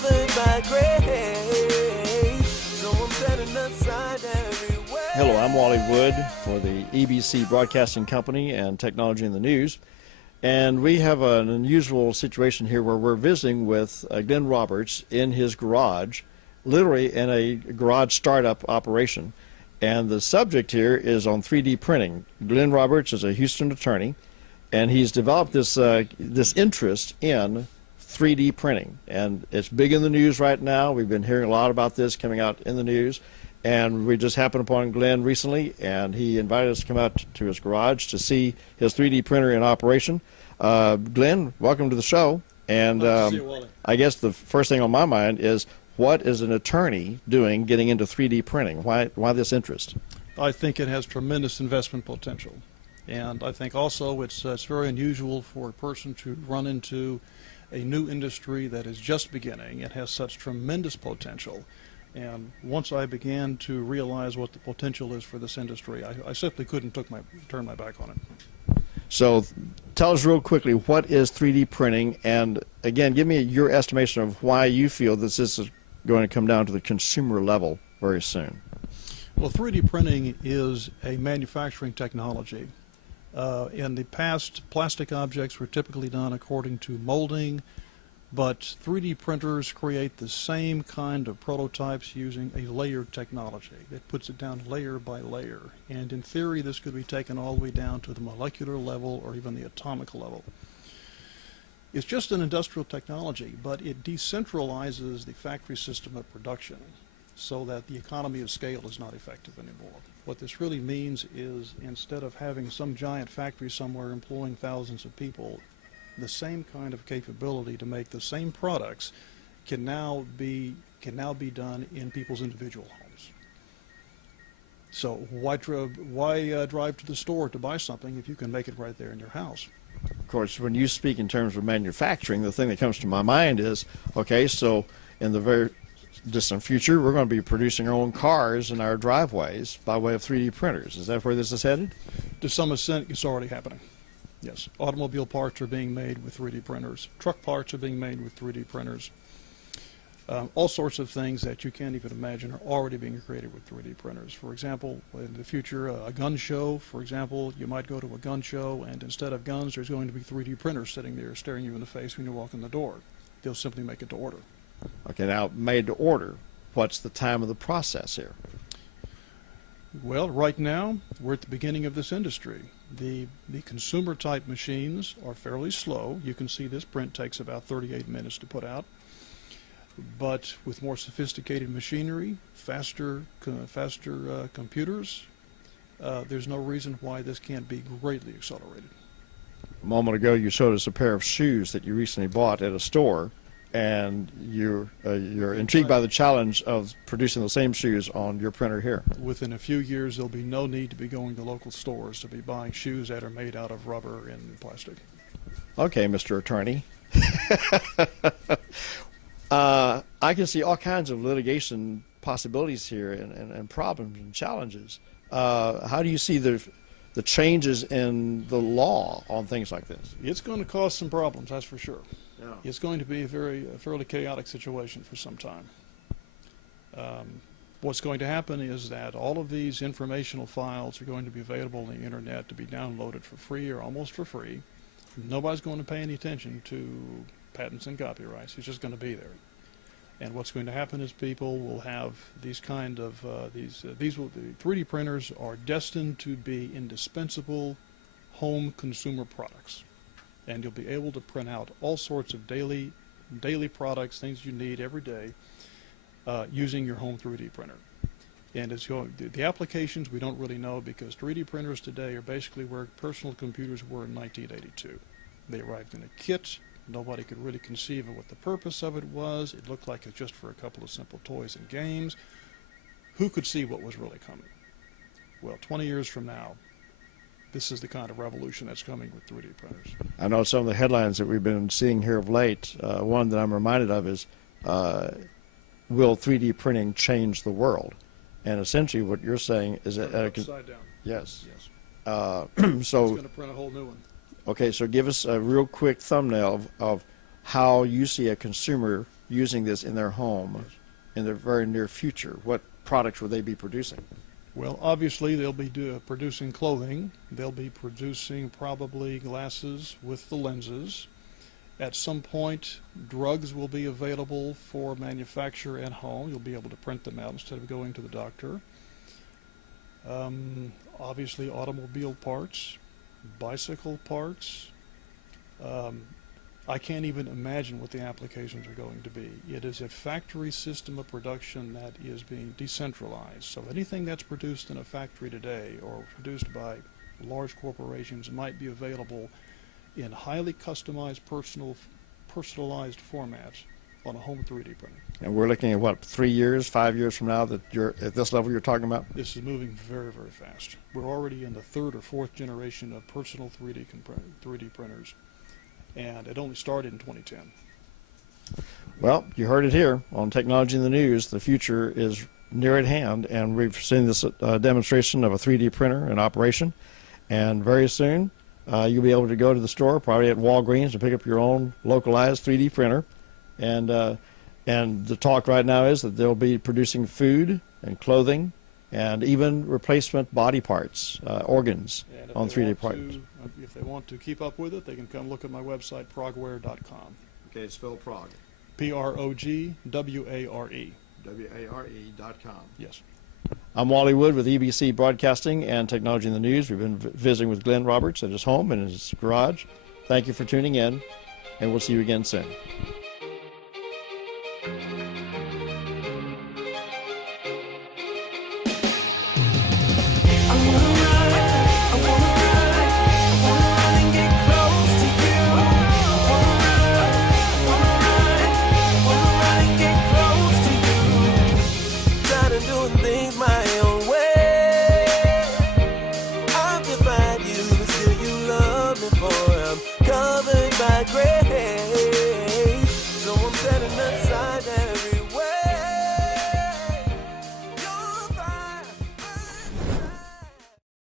covered by grace. So I'm setting aside every way. Hello, I'm Wally Wood for the EBC Broadcasting Company and Technology in the News. And we have an unusual situation here where we're visiting with Glenn Roberts in his garage, literally in a garage startup operation. And the subject here is on 3D printing. Glenn Roberts is a Houston attorney, and he's developed this interest in 3D printing. And it's big in the news right now. We've been hearing a lot about this coming out in the news. And we just happened upon Glenn recently, and he invited us to come out to his garage to see his 3D printer in operation. Glenn, welcome to the show. And Nice to see you, Wally. I guess the first thing on my mind is, what is an attorney doing getting into 3D printing? Why this interest? I think it has tremendous investment potential. And I think also it's very unusual for a person to run into a new industry that is just beginning. It has such tremendous potential. And once I began to realize what the potential is for this industry, I simply couldn't turn my back on it. So tell us real quickly, what is 3D printing? And again, give me your estimation of why you feel this is going to come down to the consumer level very soon. Well, 3D printing is a manufacturing technology. In the past, plastic objects were typically done according to molding, but 3D printers create the same kind of prototypes using a layered technology that puts it down layer by layer. And in theory, this could be taken all the way down to the molecular level or even the atomic level. It's just an industrial technology, but it decentralizes the factory system of production so that the economy of scale is not effective anymore. What this really means is, instead of having some giant factory somewhere employing thousands of people, the same kind of capability to make the same products can now be done in people's individual homes. So why drive to the store to buy something if you can make it right there in your house? Of course, when you speak in terms of manufacturing, the thing that comes to my mind is, okay, so in the very distant future, we're going to be producing our own cars in our driveways by way of 3D printers. Is that where this is headed? To some extent, it's already happening. Yes, automobile parts are being made with 3D printers. Truck parts are being made with 3D printers. All sorts of things that you can't even imagine are already being created with 3D printers. For example, in the future, a gun show, for example, you might go to a gun show, and instead of guns, there's going to be 3D printers sitting there staring you in the face when you walk in the door. They'll simply make it to order. Okay, now, made to order, what's the time of the process here? Well, right now, we're at the beginning of this industry. The consumer type machines are fairly slow. You can see this print takes about 38 minutes to put out. But with more sophisticated machinery, faster computers, there's no reason why this can't be greatly accelerated. A moment ago, you showed us a pair of shoes that you recently bought at a store, and you're intrigued by the challenge of producing the same shoes on your printer here. Within a few years, there'll be no need to be going to local stores to be buying shoes that are made out of rubber and plastic. Okay, Mr. Attorney. I can see all kinds of litigation possibilities here and problems and challenges. How do you see the changes in the law on things like this? It's going to cause some problems, that's for sure. Yeah. It's going to be a fairly chaotic situation for some time. What's going to happen is that all of these informational files are going to be available on the internet to be downloaded for free or almost for free. Nobody's going to pay any attention to patents and copyrights. It's just going to be there. And what's going to happen is people will have these kind of the 3D printers are destined to be indispensable home consumer products. And you'll be able to print out all sorts of daily products, things you need every day, using your home 3D printer. And the applications we don't really know, because 3D printers today are basically where personal computers were in 1982. They arrived in a kit. Nobody could really conceive of what the purpose of it was. It looked like it's just for a couple of simple toys and games. Who could see what was really coming? Well, 20 years from now, this is the kind of revolution that's coming with 3D printers. I know some of the headlines that we've been seeing here of late. One that I'm reminded of is, will 3D printing change the world? And essentially what you're saying is that... upside down. Yes. Yes. So... It's going to print a whole new one. Okay, so give us a real quick thumbnail of how you see a consumer using this in their home in the very near future? What products will they be producing? Well, obviously they'll be producing clothing. They'll be producing probably glasses with the lenses. At some point, drugs will be available for manufacture at home. You'll be able to print them out instead of going to the doctor. Obviously, automobile parts, bicycle parts. I can't even imagine what the applications are going to be. It is a factory system of production that is being decentralized. So anything that's produced in a factory today or produced by large corporations might be available in highly customized, personalized formats on a home 3D printer. And we're looking at what, 3 years, 5 years from now that you're at this level you're talking about? This is moving very, very fast. We're already in the third or fourth generation of personal 3D printers, and it only started in 2010. Well, you heard it here on Technology in the News. The future is near at hand, and we've seen this demonstration of a 3D printer in operation, and very soon you'll be able to go to the store, probably at Walgreens, and pick up your own localized 3D printer. And the talk right now is that they'll be producing food and clothing and even replacement body parts, organs on 3D parts. If they want to keep up with it, they can come look at my website, progware.com. Okay, spell Prog. Progware. WARE.com. Yes. I'm Wally Wood with EBC Broadcasting and Technology in the News. We've been visiting with Glenn Roberts at his home and his garage. Thank you for tuning in, and we'll see you again soon.